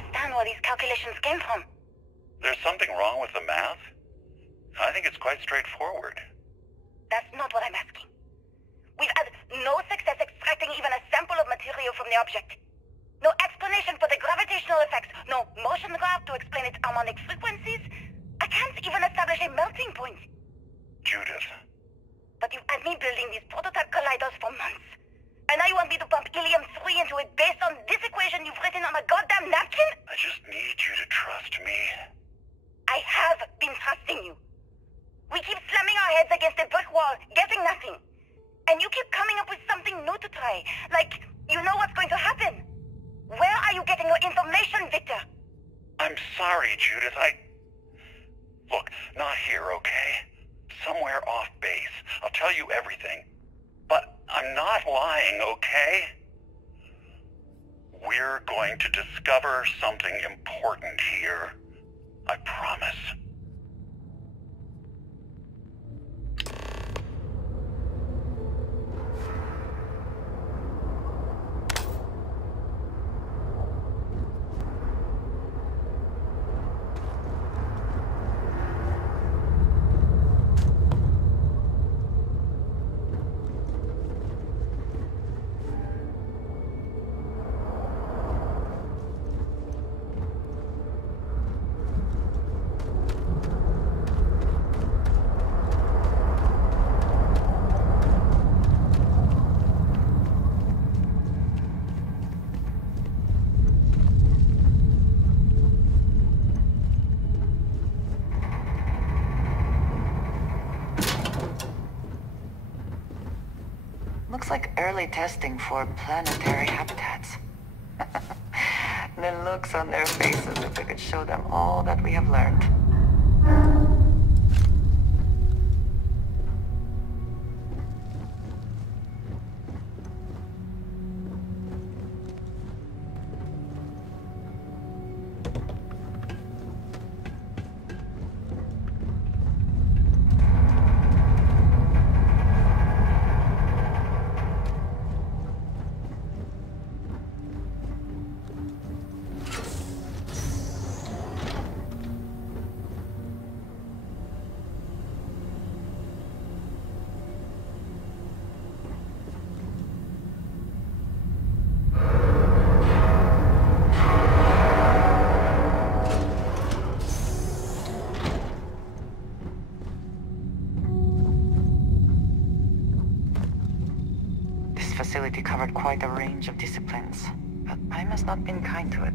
understand where these calculations came from. There's something wrong with the math? I think it's quite straightforward. That's not what I'm asking. We've had no success extracting even a sample of material from the object. No explanation for the gravitational effects, no motion graph to explain its harmonic frequencies. I can't even establish a melting point. Judith. But you've had me building these prototype colliders for months. And now you want me to pump helium-3 into it based on this equation you've written on a goddamn napkin? I just need you to trust me. I have been trusting you. We keep slamming our heads against a brick wall, getting nothing. And you keep coming up with something new to try. Like, you know what's going to happen. Where are you getting your information, Victor? I'm sorry, Judith. Look, not here, okay? Somewhere off base. I'll tell you everything. But I'm not lying, okay? We're going to discover something important here. I promise. Looks like early testing for planetary habitats. The looks on their faces if we could show them all that we have learned. Facility covered quite a range of disciplines, but I must not been kind to it.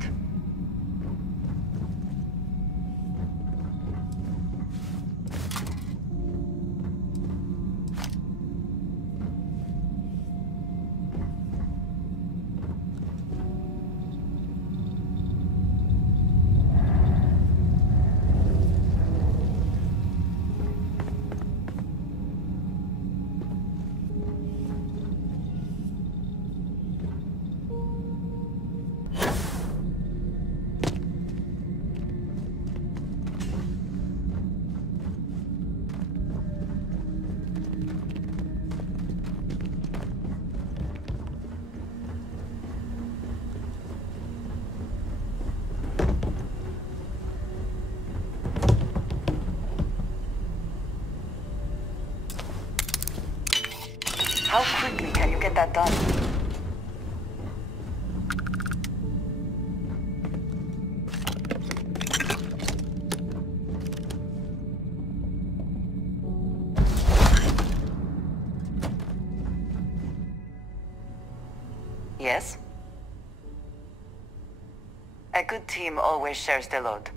How quickly can you get that done? Yes? A good team always shares the load.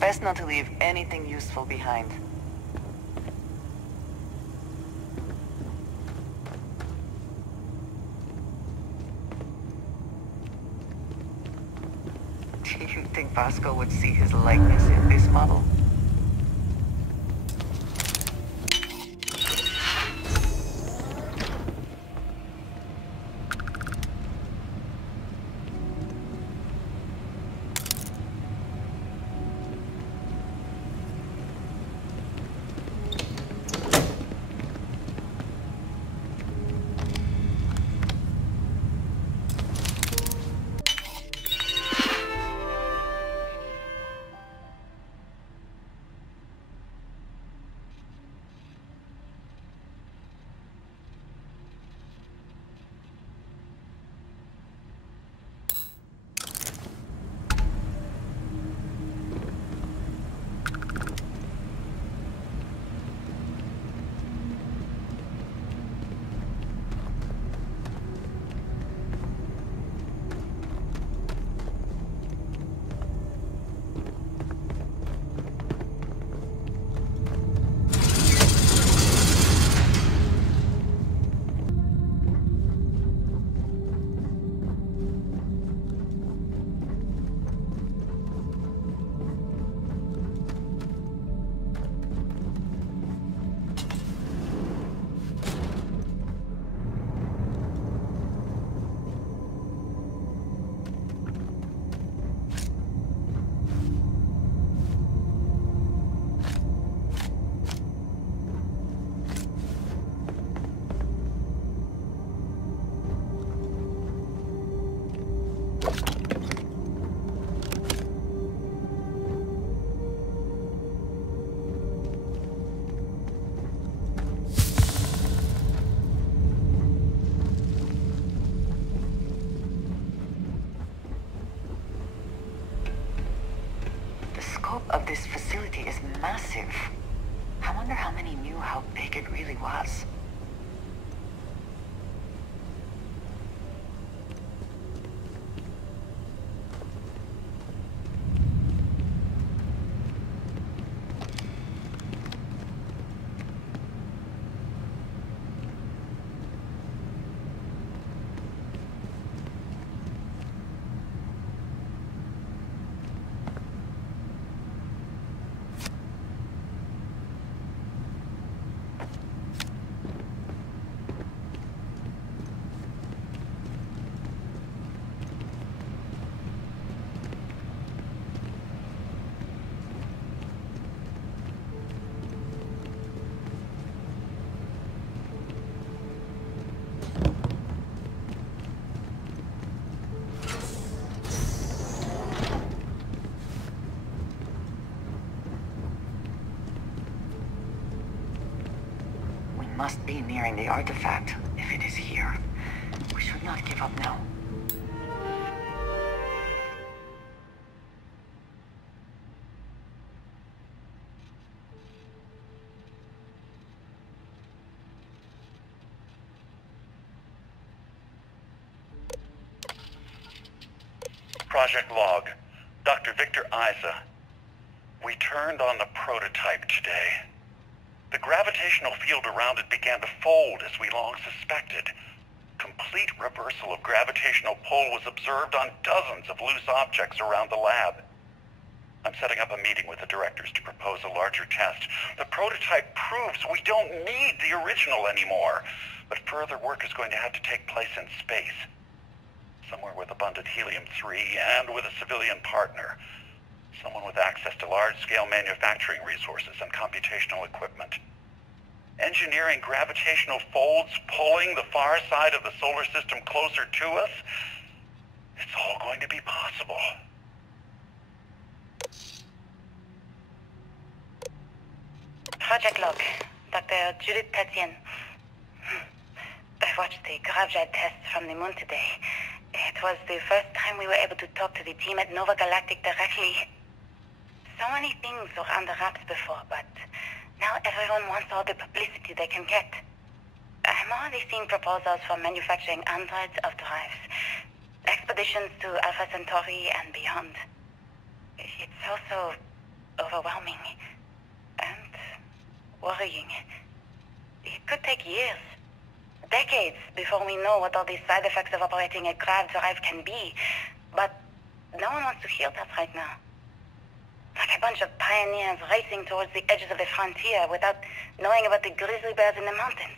Best not to leave anything useful behind. Do you think Vasco would see his likeness in this model? Of this facility is massive. I wonder how many knew how big it really was. must be nearing the artifact, if it is here. We should not give up now. Project log. Dr. Victor Isa. We turned on the prototype today. The gravitational field around it began to fold as we long suspected. Complete reversal of gravitational pull was observed on dozens of loose objects around the lab. I'm setting up a meeting with the directors to propose a larger test. The prototype proves we don't need the original anymore, but further work is going to have to take place in space. Somewhere with abundant helium-3 and with a civilian partner. Someone with access to large-scale manufacturing resources and computational equipment. Engineering gravitational folds pulling the far side of the solar system closer to us? It's all going to be possible. Project log. Dr. Judith Tatian. I watched the GRAV tests from the moon today. It was the first time we were able to talk to the team at Nova Galactic directly. So many things were under wraps before, but now everyone wants all the publicity they can get. I'm already seeing proposals for manufacturing androids of drives, expeditions to Alpha Centauri and beyond. It's also overwhelming and worrying. It could take years. Decades before we know what all the side effects of operating a GRAV drive can be. But no one wants to hear that right now. Like a bunch of pioneers racing towards the edges of the frontier without knowing about the grizzly bears in the mountains.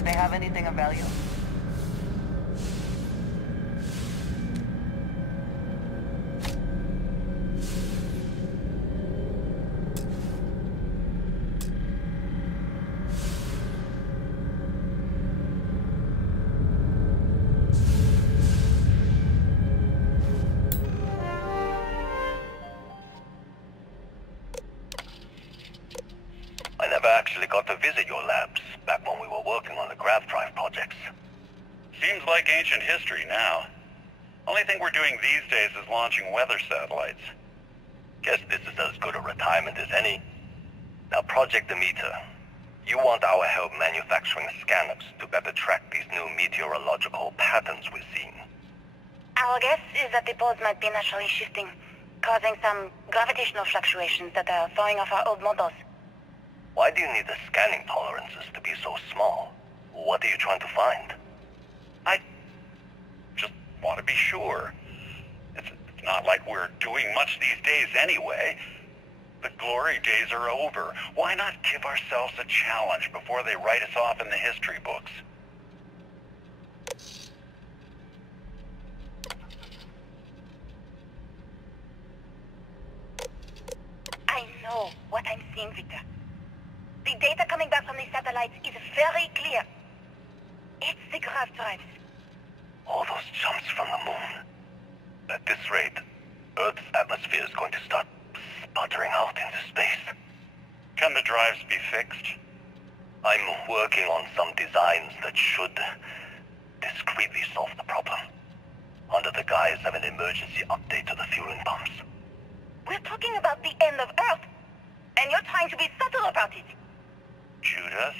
They have anything of value? I never actually got to visit your labs back when we were working on the GRAV drive projects. Seems like ancient history now. Only thing we're doing these days is launching weather satellites. Guess this is as good a retirement as any. Now, Project Demeter, you want our help manufacturing scanners to better track these new meteorological patterns we're seeing. Our guess is that the poles might be naturally shifting, causing some gravitational fluctuations that are throwing off our old models. Why do you need the scanning tolerances to be so small? What are you trying to find? I just want to be sure. It's not like we're doing much these days anyway. The glory days are over. Why not give ourselves a challenge before they write us off in the history books? I know what I'm seeing, Victor. The data coming back from the satellites is very clear. It's the GRAV drives. All those jumps from the moon. At this rate, Earth's atmosphere is going to start sputtering out into space. Can the drives be fixed? I'm working on some designs that should discreetly solve the problem, under the guise of an emergency update to the fueling pumps. We're talking about the end of Earth, and you're trying to be subtle about it. Judith,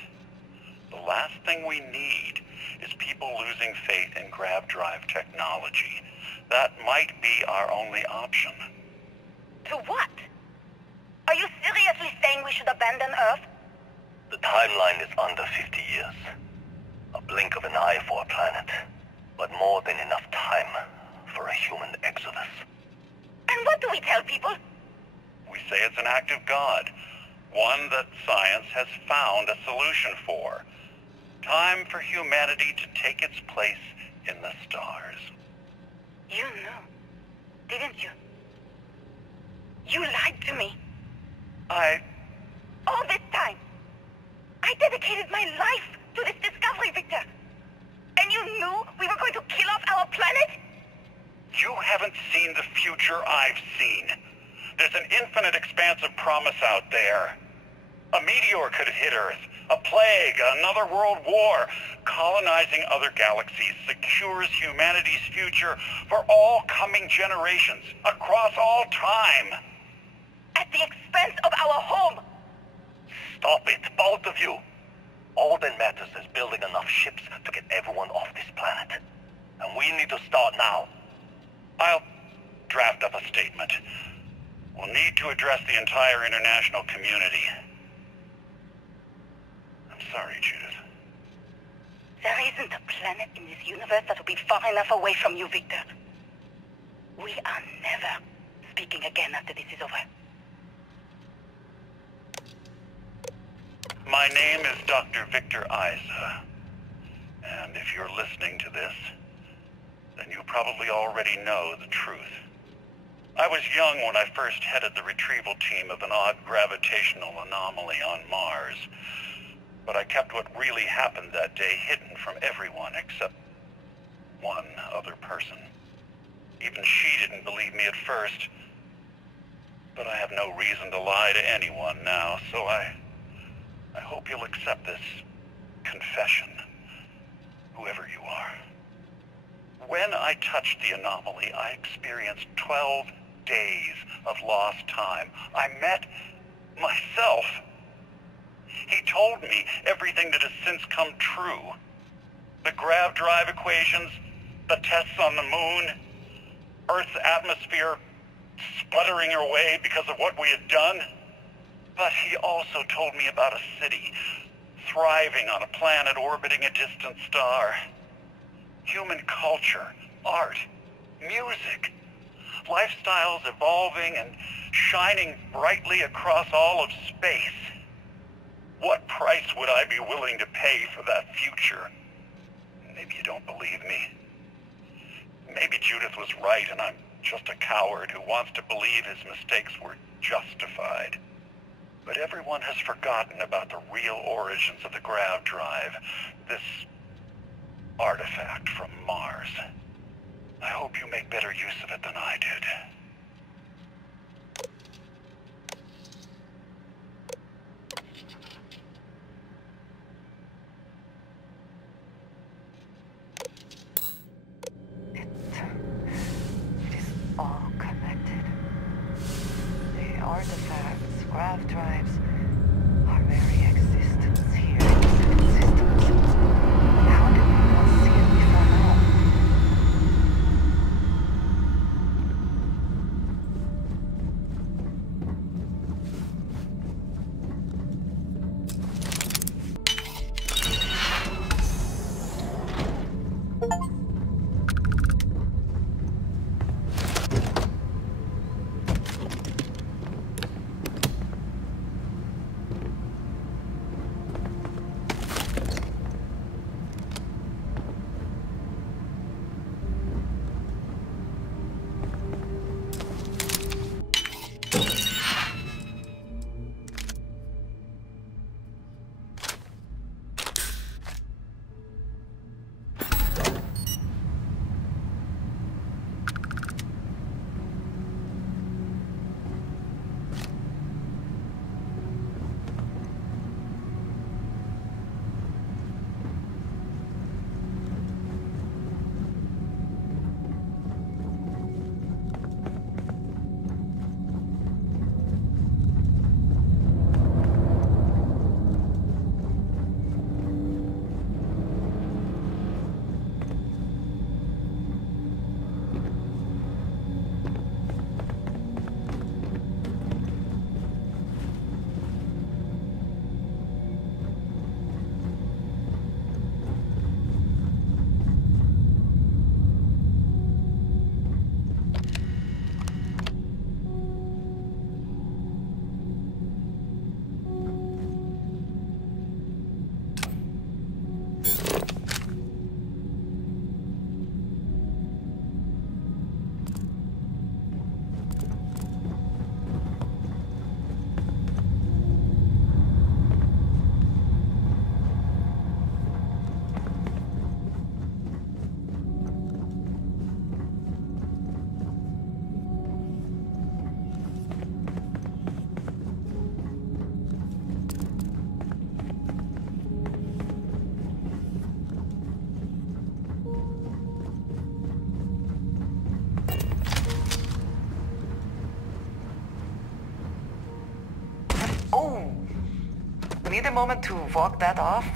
the last thing we need is people losing faith in GRAV drive technology. That might be our only option. To what? Are you seriously saying we should abandon Earth? The timeline is under 50 years. A blink of an eye for a planet, but more than enough time for a human exodus. And what do we tell people? We say it's an act of God, one that science has found a solution for. Time for humanity to take its place in the stars. You knew, didn't you? You lied to me. All this time, I dedicated my life to this discovery, Victor. And you knew we were going to kill off our planet? You haven't seen the future I've seen. There's an infinite expanse of promise out there. A meteor could hit Earth, a plague, another world war. Colonizing other galaxies secures humanity's future for all coming generations, across all time. At the expense of our home. Stop it, both of you. All that matters is building enough ships to get everyone off this planet. And we need to start now. I'll draft up a statement. We'll need to address the entire international community. I'm sorry, Judith. There isn't a planet in this universe that will be far enough away from you, Victor. We are never speaking again after this is over. My name is Dr. Victor Isa. And if you're listening to this, then you probably already know the truth. I was young when I first headed the retrieval team of an odd gravitational anomaly on Mars. But I kept what really happened that day hidden from everyone except one other person. Even she didn't believe me at first. But I have no reason to lie to anyone now, so I hope you'll accept this confession, whoever you are. When I touched the anomaly, I experienced 12 days of lost time. I met myself. He told me everything that has since come true. The GRAV drive equations, the tests on the moon, Earth's atmosphere sputtering away because of what we had done. But he also told me about a city thriving on a planet orbiting a distant star. Human culture, art, music, lifestyles evolving and shining brightly across all of space. What price would I be willing to pay for that future? Maybe you don't believe me. Maybe Judith was right and I'm just a coward who wants to believe his mistakes were justified. But everyone has forgotten about the real origins of the GRAV drive, this artifact from Mars. I hope you make better use of it than I did. It is all connected. The artifacts, GRAV drives, our very existence here is a consistent. How did we not see it before now? moment to walk that off?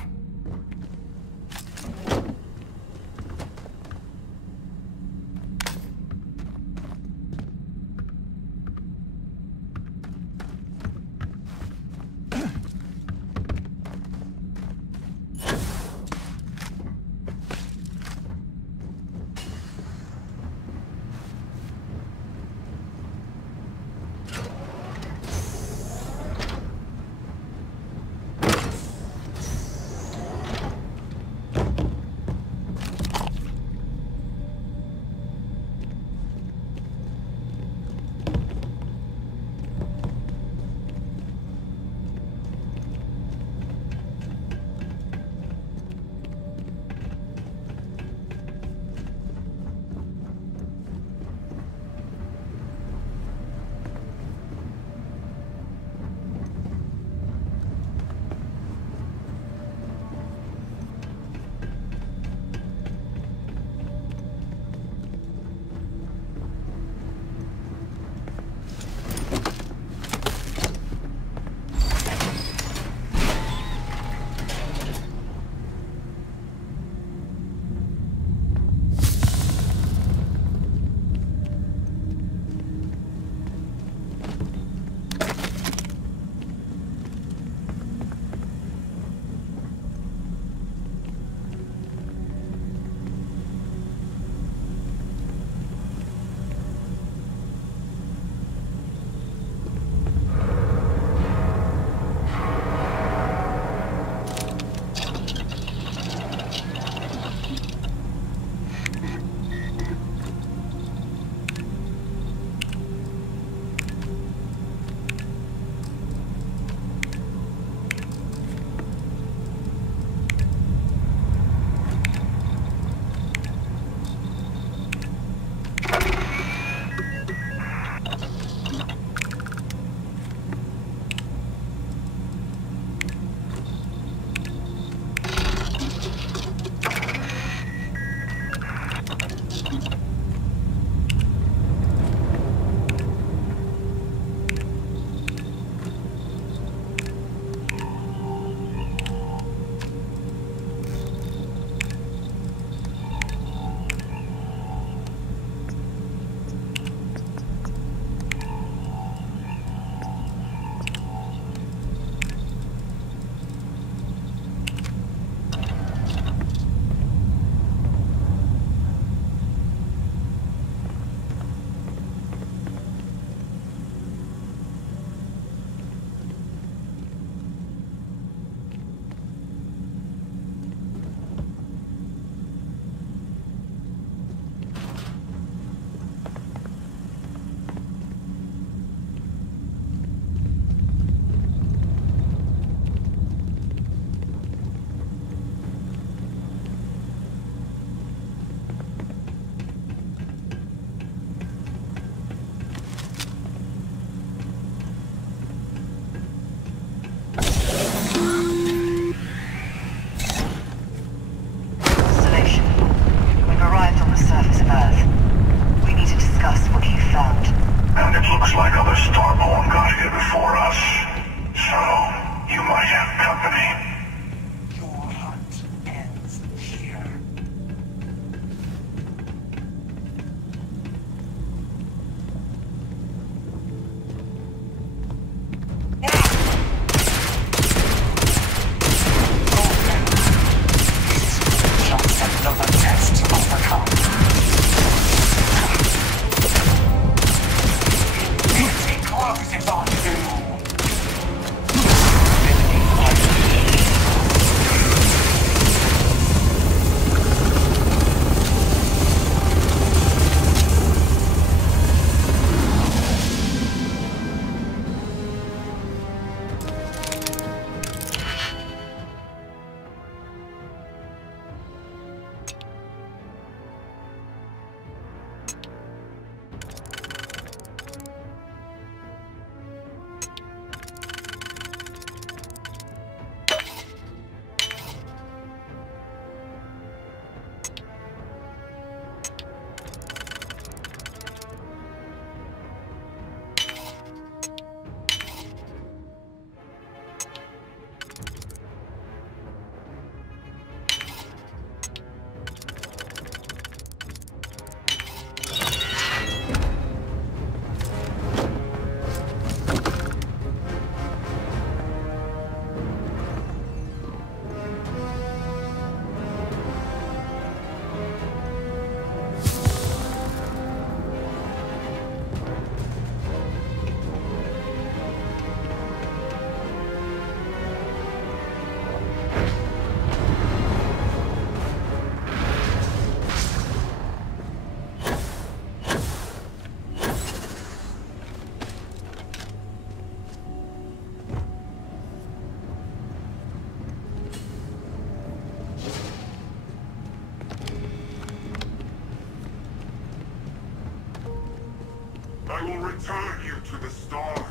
return you to the stars.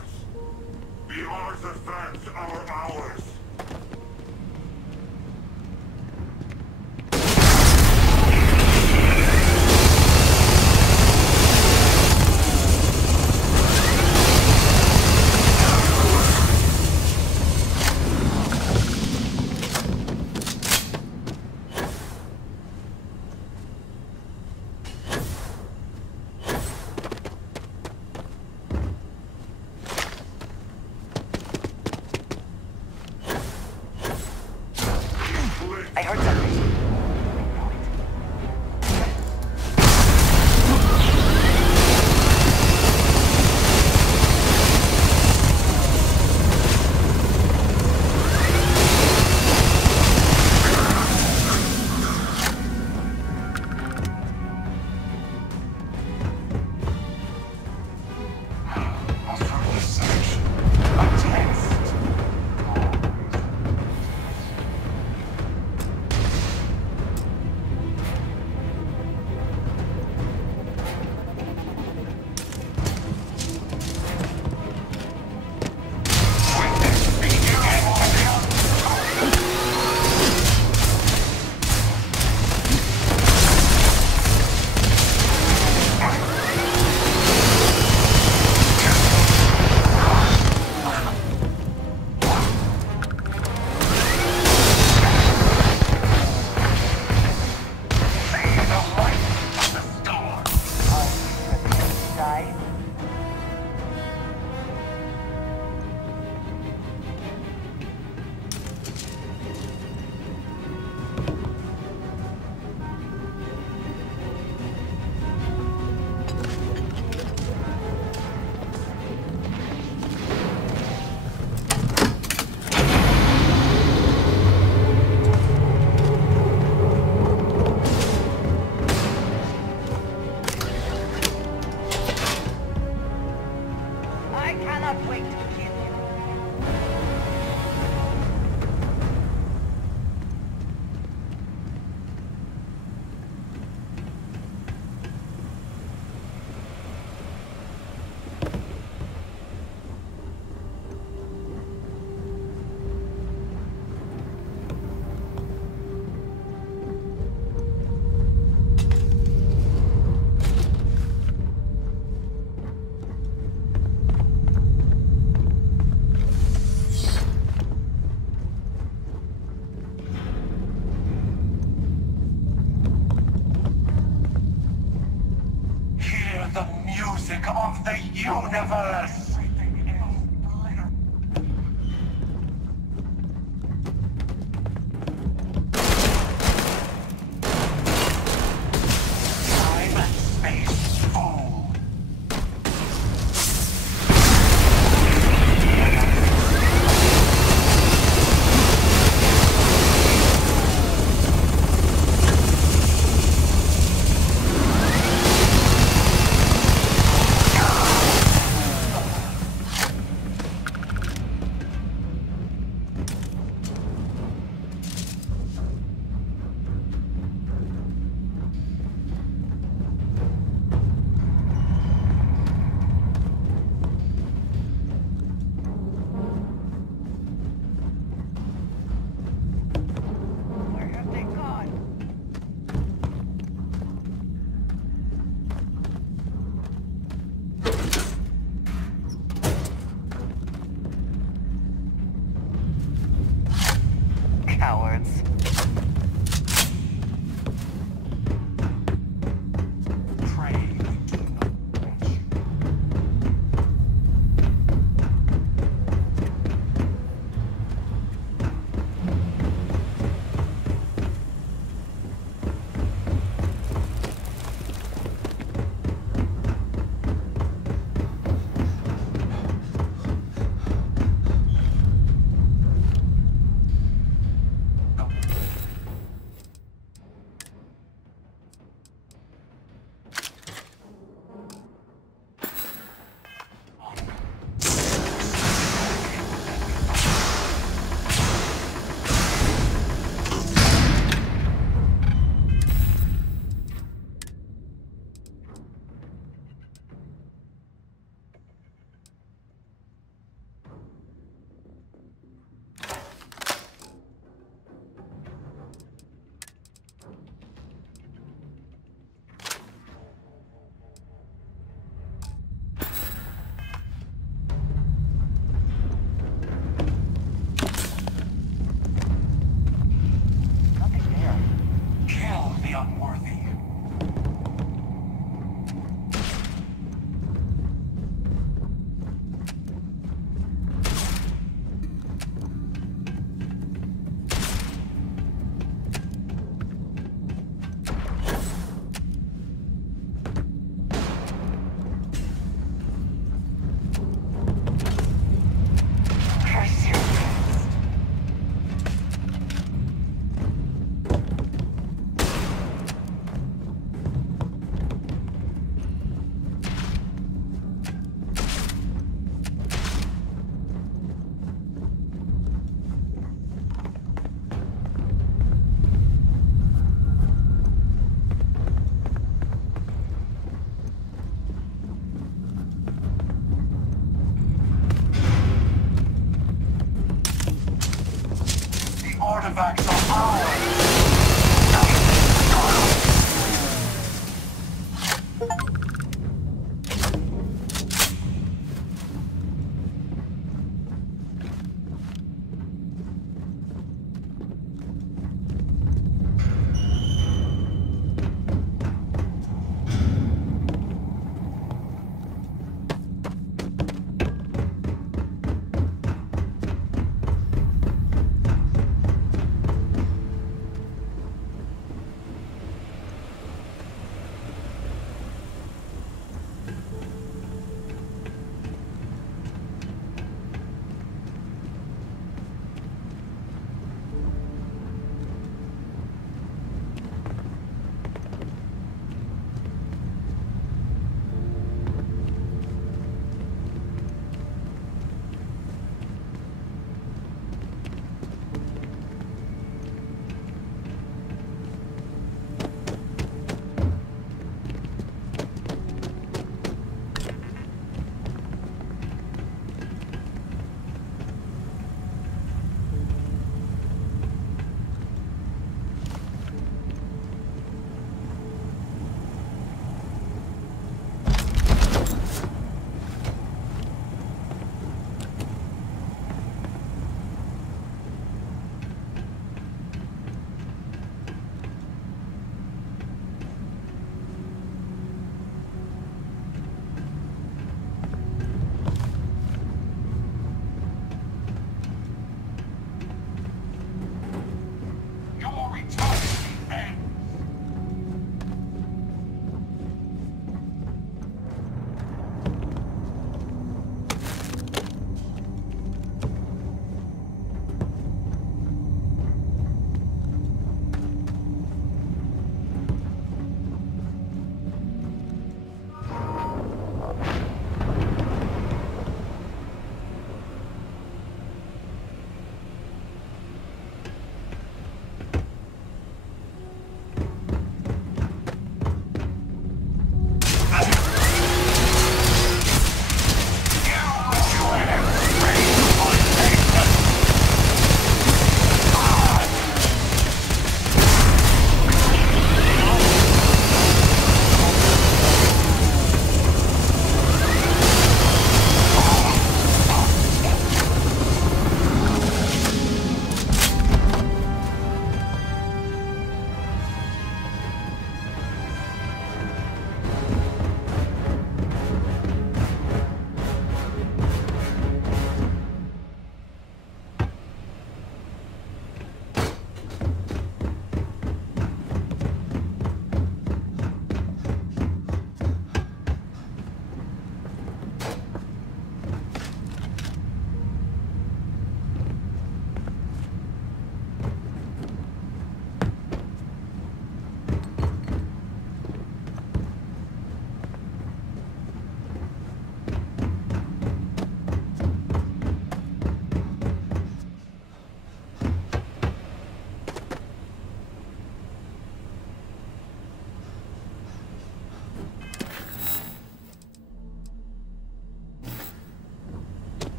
The artifacts are ours. I heard something. The music of the universe! Time and space fool!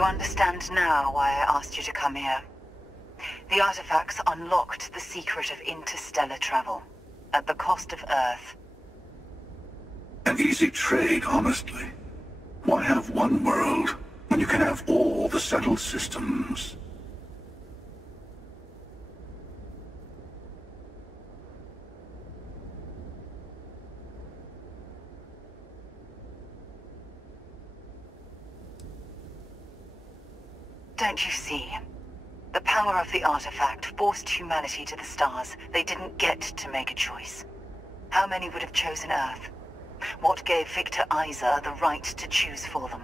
You understand now why I asked you to come here. The artifacts unlocked the secret of interstellar travel, at the cost of Earth. An easy trade, honestly. Why have one world when you can have all the settled systems? Don't you see? The power of the artifact forced humanity to the stars. They didn't get to make a choice. How many would have chosen Earth? What gave Victor Isa the right to choose for them?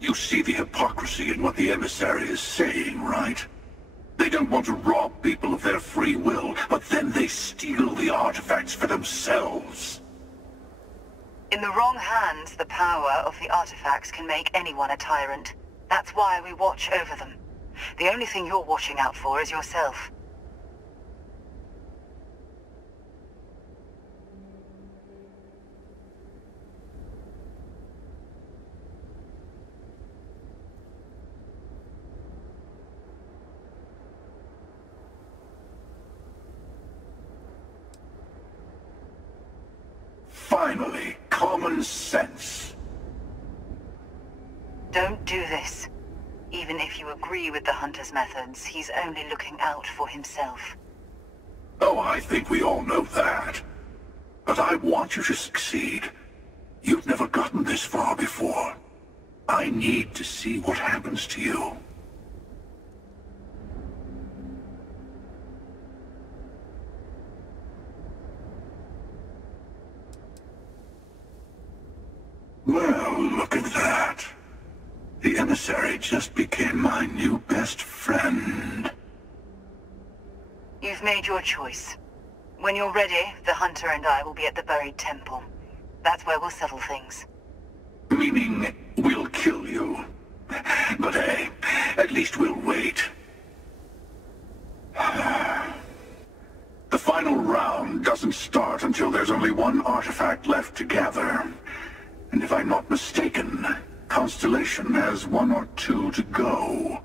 You see the hypocrisy in what the emissary is saying, right? They don't want to rob people of their free will, but then they steal the artifacts for themselves. In the wrong hands, the power of the artifacts can make anyone a tyrant. That's why we watch over them. The only thing you're watching out for is yourself. Finally, common sense. Don't do this. Even if you agree with the Hunter's methods, he's only looking out for himself. Oh, I think we all know that. But I want you to succeed. You've never gotten this far before. I need to see what happens to you. Well, look at that. The emissary just became my new best friend. You've made your choice. When you're ready, the Hunter and I will be at the buried temple. That's where we'll settle things. Meaning, we'll kill you. But hey, at least we'll wait. The final round doesn't start until there's only one artifact left to gather. And if I'm not mistaken, Constellation has one or two to go.